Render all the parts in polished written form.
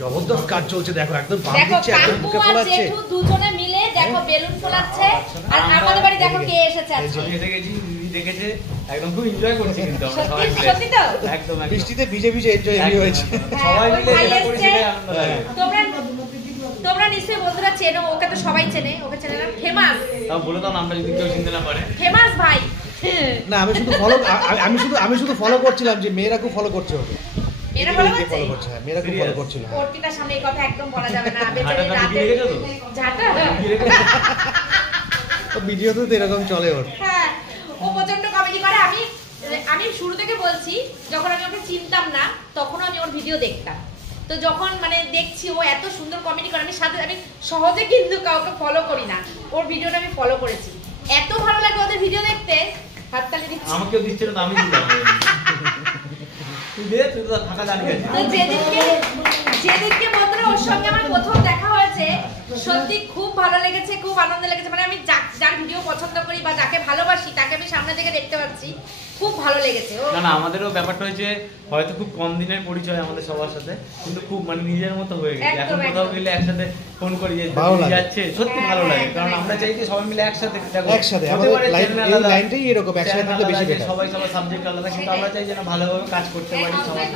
জবরদস্ত কাজ চলছে দেখো, একদম বাম দিচ্ছে, একদম বুকে ফোলাচ্ছে। জেঠু দুজনে মিলে দেখো বেলুন ফোলাচ্ছে। আর আমাদের বাড়ি দেখো কে এসেছে আজকে। এসে গেছি, দেখেছে একদম খুব এনজয় করছি কিন্তু আমরা সবাই মিলে। সত্যি তো? একদম বৃষ্টিতে ভিজে ভিজে এনজয় হয়েছে সবাই মিলে যেটা করি সেটাই আনন্দ লাগে। তোমরা নিশ্চয়ই বন্ধুরা চেনো ওকে, তো সবাই চেনে, ওকে চেনে না? ফেমাস। তাও বলে দাও নামটা যদি কেউ চিনতে না পারে। ফেমাস ভাই। না আমি শুধু ফলো করছিলাম যে মেয়েরা খুব ফলো করছে ওকে। মেয়েরা ফলো করছে, হ্যাঁ মেয়েরা খুব ফলো করছিল। ওরটিটার সামনে এই কথা একদম বলা যাবে না। ঝাঁটা ঝাঁটা গেছো তো? ঝাঁটা? তো ভিডিওতে তো এরকম চলে ওর। হ্যাঁ, ও প্রচন্ড কমেডি করে। আমি শুরু থেকে বলছি, যখন আমি ওকে চিনতাম না তখনও আমি ওর ভিডিও দেখতাম। তো যখন মানে দেখছি ও এত সুন্দর কমেডি করে, আমি সহজে কিন্তু কাউকে ফলো করি না, ওর ভিডিওটা আমি ফলো করেছি। এত ভালো লাগে ওদের ভিডিও দেখতে, হাততালি দিচ্ছি। আমাকেও দিচ্ছে না তো আমি দিলাম। তুই দে, তুই তো ফাঁকা জানি গেছিস। তো যেদিনকে বন্ধুরা ওর সঙ্গে আমার প্রথম দেখা হয়েছে, সত্যি খুব ভালো লেগেছে, খুব আনন্দ লেগেছে। মানে আমি যার ভিডিও পছন্দ করি বা যাকে ভালোবাসি তাকে আমি সামনে থেকে দেখতে পাচ্ছি, খুব ভালো লেগেছে। না আমাদেরও ব্যাপারটা হয়েছে, হয়তো খুব কম দিনের পরিচয় আমাদের সবার সাথে, কিন্তু খুব মানে নিজের মতো হয়ে গেছে। এখন কোথাও গেলে একসাথে ফোন করি যে যাচ্ছে, সত্যি ভালো লাগে। কারণ আমরা চাই যে সবাই মিলে একসাথে আমাদের লাইনটাই এরকম, একসাথে থাকলে বেশি বেটার। সবাই সবার সাবজেক্ট আলাদা, কিন্তু আমরা চাই যেন ভালোভাবে কাজ করতে পারি সবাই।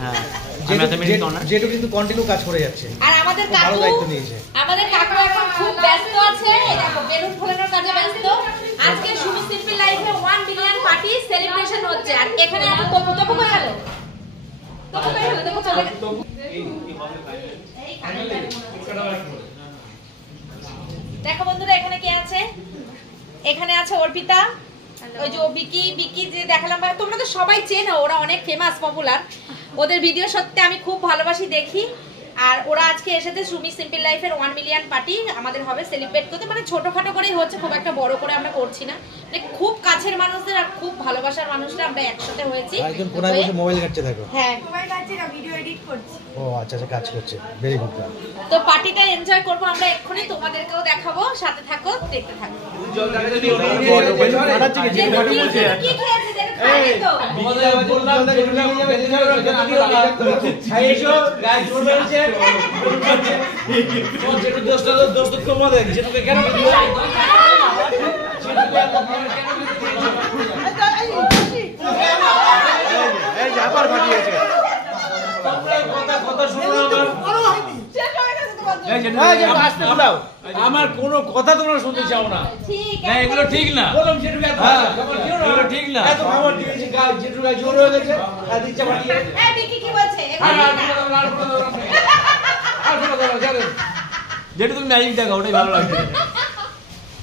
হ্যাঁ, যেটু কিন্তু কন্টিনিউ কাজ করে যাচ্ছে। আর আমাদের কাকু এখন খুব ব্যস্ত আছে, দেখো বেলুন ফোলানোর কাজে ব্যস্ত। আজকে সুমি সিম্পল লাইফে 1 বিলিয়ন পার্টি সেলিব্রেশন হচ্ছে। আর এখানে এত তপু হয়ে গেল, তপু চলে গেল। দেখো বন্ধুরা এখানে কে আছে? এখানে আছে অর্পিতা, ওই যে বিকি যে দেখালাম, তোমরা তো সবাই চেনো, ওরা অনেক ফেমাস পপুলার। ওদের ভিডিও সত্যি আমি খুব ভালোবাসি দেখি। আর ওরা আজকে এসেছে সুমি সিম্পল লাইফের 1 মিলিয়ন পার্টি আমাদের হবে সেলিব্রেট করতে। মানে ছোটখাটো করেই হচ্ছে, খুব একটা বড় করে আমরা করছি না। মানে খুব কাছের মানুষদের আর খুব ভালোবাসার মানুষরা আমরা একসাথে হয়েছি। একজন কোনায় বসে মোবাইল ঘাটছে দেখো। হ্যাঁ, মোবাইল ঘাটছে না, ভিডিও এডিট করছি। ও আচ্ছা কাজ করছে, ভেরি গুড। তো পার্টিটা এনজয় করব আমরা এক্ষুনি, তোমাদেরকেও দেখাবো, সাথে থাকো, দেখতে থাকো। কি খেয়েছে দেখো, খাই তো। বললাম আমার কোন কথা তোমরা শুনতে চাও না, এগুলো ঠিক না, এগুলো ঠিক না। যেটা তুমি ম্যাজিক দেখো ওটাই ভালো লাগছে।